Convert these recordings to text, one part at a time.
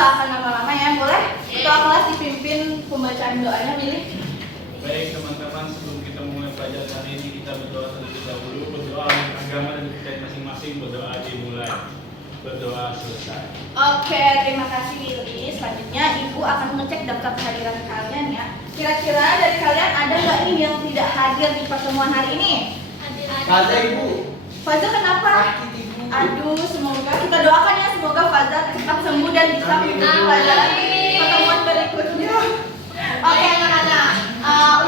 nggak akan lama-lama ya, boleh? Ketua kelas dipimpin pembacaan doanya, Billy. Baik teman-teman, sebelum kita mulai pelajaran hari ini, kita berdoa terlebih dahulu. Berdoa untuk agama dan kita masing-masing. Berdoa dimulai. Berdoa selesai. Oke, terima kasih Billy. Selanjutnya Ibu akan mengecek daftar kehadiran kalian ya. Kira-kira dari kalian ada nggak nih yang tidak hadir di pertemuan hari ini? Ada Ibu. Faza kenapa? Sakit Ibu. Aduh, semoga kita doakan ya, semoga Faza cepat sembuh dan bisa mengikuti pelajaran pertemuan berikutnya. Oke anak-anak,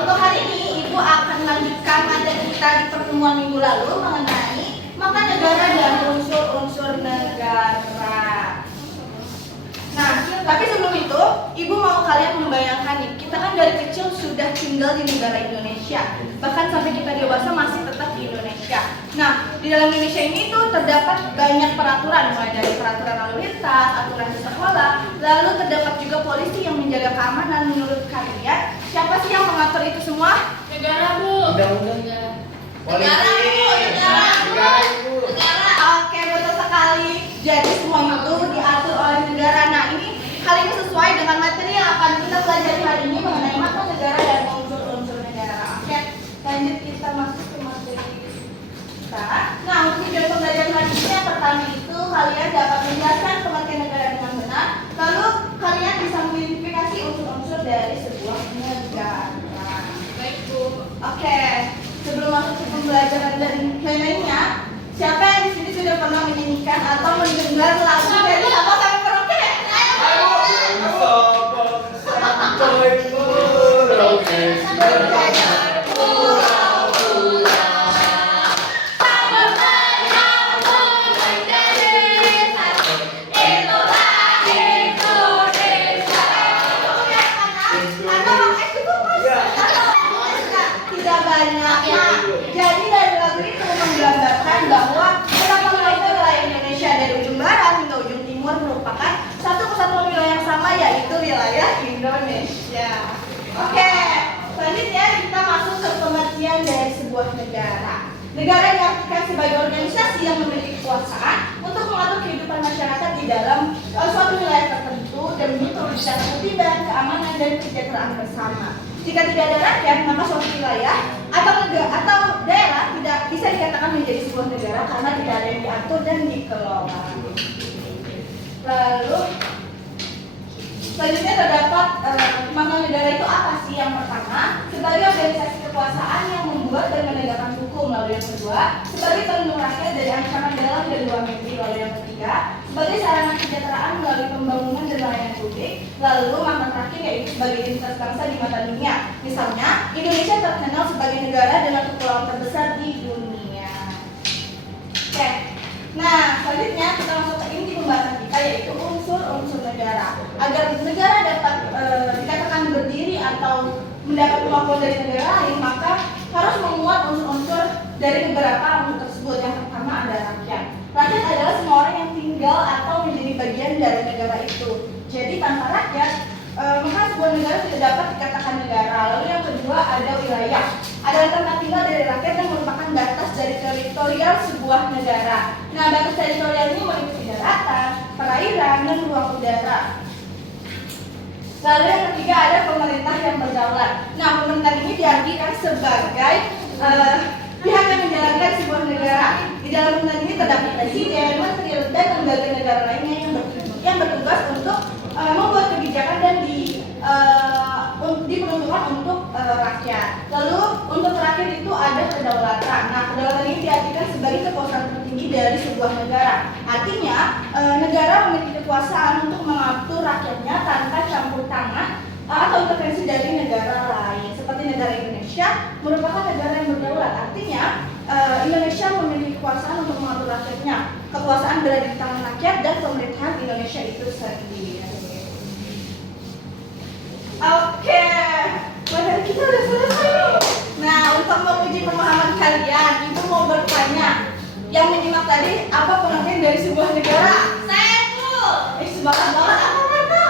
untuk hari ini Ibu akan melanjutkan materi kita di pertemuan minggu lalu mengenai mata negara dan unsur-unsur negara. Nah, tapi sebelum itu, Ibu mau kalian membayangkan nih, kita kan dari kecil sudah tinggal di negara Indonesia. Bahkan sampai kita dewasa masih tetap di Indonesia. Nah, di dalam Indonesia ini tuh terdapat banyak peraturan, mulai dari peraturan lalu lintas, aturan di sekolah, lalu terdapat juga polisi yang menjaga keamanan. Menurut kalian, siapa sih yang mengatur itu semua? Negara, Bu. Undang-undang. Negara, Bu. Negara Ibu. Oke, betul sekali. Jadi semua itu diatur oleh negara. Nah, ini hal ini sesuai dengan materi yang akan kita pelajari hari ini mengenai mata negara dan unsur-unsur negara. Oke, lanjut kita masuk ke materi kita. Nah, untuk tujuan pembelajaran hari ini yang pertama itu kalian dapat menjelaskan pengertian negara dengan benar. Lalu kalian bisa mengidentifikasi unsur-unsur dari sebuah negara. Baik, Bu. Oke, sebelum masuk ke pembelajaran dan lain-lainnya, siapa yang di sini sudah pernah menyanyikan atau mendengar lagu dari Sabang sampai Merauke? Tidak banyak. Nah, jadi dari lagu itu menggambarkan bahwa betapa luasnya wilayah Indonesia dari ujung barat hingga ujung timur merupakan satu kesatuan wilayah yang sama, yaitu wilayah Indonesia. Oke, selanjutnya kita masuk ke pengertian dari sebuah negara. Negara diartikan sebagai organisasi yang memiliki kekuasaan untuk mengatur kehidupan masyarakat di dalam suatu wilayah tertentu demi mewujudkan ketertiban, keamanan, dan kesejahteraan bersama. Jika tidak ada rakyat, maka suatu wilayah atau negara atau daerah tidak bisa dikatakan menjadi sebuah negara karena tidak ada yang diatur dan dikelola. Lalu selanjutnya terdapat maka negara itu apa sih? Yang pertama, sebagai organisasi kekuasaan yang membuat dan menegakkan hukum. Lalu yang kedua, sebagai pelindung rakyat dari ancaman dalam dan luar negeri. Lalu yang ketiga, sebagai sarana kesejahteraan melalui pembangunan dan layanan publik. Lalu makna terakhir yaitu sebagai identitas bangsa di mata dunia. Misalnya, Indonesia terkenal sebagai negara dengan kepulauan terbesar di dunia. Oke. Nah, selanjutnya kita masuk ke inti pembahasan kita, yaitu unsur-unsur negara. Agar negara dapat dikatakan berdiri atau mendapat kemampuan dari negara lain, maka harus memuat unsur-unsur dari beberapa unsur tersebut. Yang pertama ada rakyat. Rakyat adalah semua orang yang tinggal atau menjadi bagian dari negara itu. Jadi tanpa rakyat, maka sebuah negara tidak dapat dikatakan negara. Lalu yang kedua ada wilayah. Adalah tempat tinggal dari rakyat yang merupakan batas dari teritorial sebuah negara. Nah, batas teritorial ini meliputi daratan, perairan, dan ruang udara. Lalu yang ketiga ada pemerintah yang berdaulat. Nah, pemerintah ini diartikan sebagai pihak yang menjalankan sebuah negara. Di dalam pemerintah ini terdapat presiden, menteri, dan lembaga negara lainnya yang bertugas untuk membuat kebijakan dan diperuntukkan untuk rakyat. Lalu untuk terakhir itu ada kedaulatan. Nah, kedaulatan ini diartikan sebagai kekuasaan tertinggi dari sebuah negara. Artinya negara memiliki kekuasaan untuk mengatur rakyatnya tanpa campur tangan atau intervensi dari negara lain. Seperti negara Indonesia merupakan negara yang berdaulat. Artinya Indonesia memiliki kekuasaan untuk mengatur rakyatnya. Kekuasaan berada di tangan rakyat dan pemerintahan Indonesia itu sendiri. Oke, materi kita udah selesai. Nah, untuk menguji pemahaman kalian, Ibu mau bertanya. Yang menyimak tadi, apa pengertian dari sebuah negara? Saya, Bu. Semangat banget. Apa kata?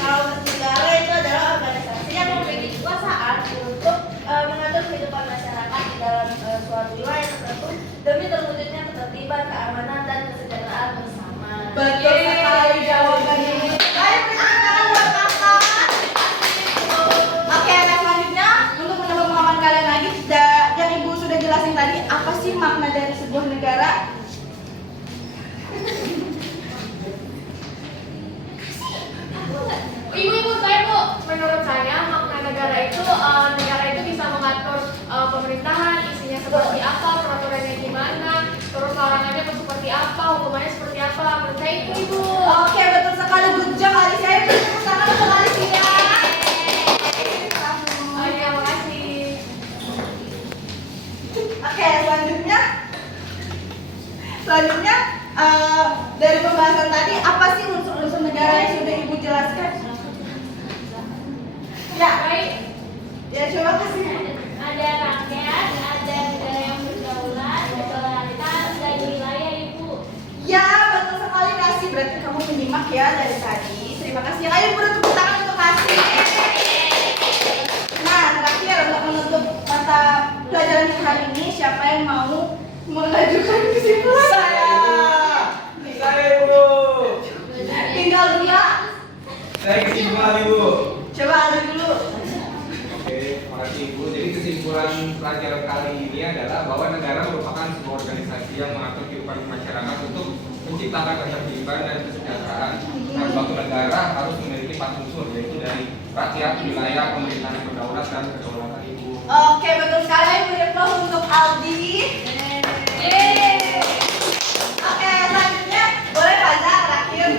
Kalau negara itu adalah organisasi yang memiliki kekuasaan untuk mengatur kehidupan masyarakat di dalam suatu wilayah tertentu demi terwujudnya ketertiban, keamanan, dan kesejahteraan bersama. Betul sekali jawabannya. Ayo menurut saya makna negara itu bisa mengatur pemerintahan, isinya seperti apa, peraturannya gimana, terus larangannya seperti apa, hukumannya seperti apa. Menurut saya itu Ibu. Oke, betul sekali. Good job Alicia. Tepuk tangan untuk Alicia. Oh iya, makasih. Oke, selanjutnya dari pembahasan tadi apa sih unsur-unsur negara yang sudah Ibu jelaskan? Ya, Baik. ya coba kasih. Ada rakyat, ada negara yang berdaulat, berkedaulatan, dan wilayah Ibu. Ya, betul sekali kasih. Berarti kamu menyimak ya dari tadi. Terima kasih. Ayo beri tepuk tangan untuk kasih. Nah, terakhir untuk menutup mata pelajaran kita hari ini, siapa yang mau mengajukan kesimpulan? Saya Ibu. Tinggal dia. Saya kesimpulan Ibu. Coba Ali dulu. Oke, makasih Ibu. Jadi kesimpulan pelajaran kali ini adalah bahwa negara merupakan sebuah organisasi yang mengatur kehidupan masyarakat untuk menciptakan ketertiban dan kesejahteraan. Nah, suatu negara harus memiliki 4 unsur, yaitu dari rakyat, wilayah, pemerintahan yang berdaulat, dan kedaulatan Ibu. Oke, betul sekali. Beri aplaus untuk Aldi. Oke, selanjutnya boleh Faza terakhir.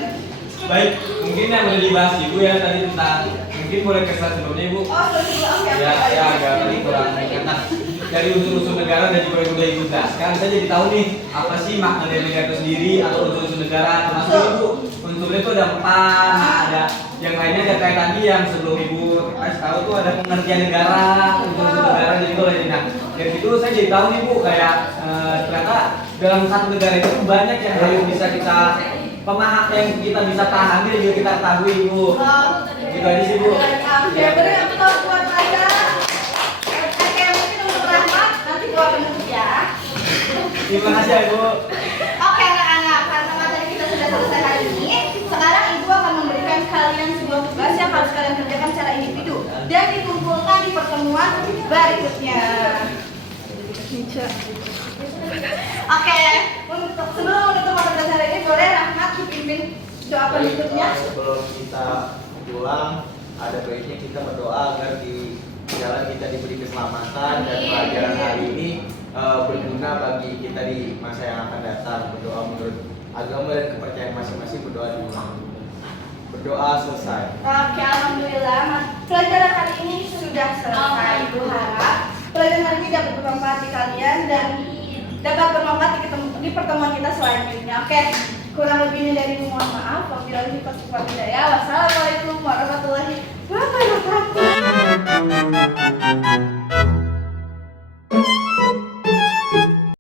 Baik, mungkin yang udah dibahas Ibu ya tadi tentang mungkin boleh kesan sebelumnya Ibu. Oh, oke. Ya, saya agak tadi kurang karena dari unsur-unsur negara dan juga udah Ibu jelaskan, saya jadi tahu nih apa sih makna dari negara itu sendiri atau unsur-unsur negara. Termasuk Ibu, unsurnya itu ada 4, ada yang lainnya ada kayak tadi yang sebelum Ibu kasih tahu tuh ada pengertian negara, unsur-unsur negara dan juga lainnya. Nah, dari situ saya jadi tahu nih Bu kayak ternyata dalam satu negara itu banyak yang harus bisa kita pemaham yang kita bisa pahami dan juga kita ketahui Ibu. Gitu aja sih Bu. Oke, beri aplaus buat Faza. Oke, mungkin untuk Rahmat nanti gua penutup ya. Terima kasih ya Bu. Oke anak-anak, karena materi kita sudah selesai hari ini, sekarang Ibu akan memberikan kalian sebuah tugas yang harus kalian kerjakan secara individu dan dikumpulkan di pertemuan berikutnya. Oke, untuk sebelum menutup mata pelajaran hari ini, boleh Rahmat dipimpin doa penutupnya? Sebelum kita pulang, ada baiknya kita berdoa agar di jalan kita diberi keselamatan dan pelajaran hari ini berguna bagi kita di masa yang akan datang. Berdoa menurut agama dan kepercayaan masing-masing, berdoa di rumah. Berdoa selesai. Oke, alhamdulillah. Pelajaran hari ini sudah selesai. Ibu harap pelajaran hari ini dapat bermanfaat di kalian dan dapat bermanfaat di pertemuan kita selanjutnya. Oke, kurang lebihnya dari mohon maaf. Wabillahi taufiq wal hidayah. Wassalamualaikum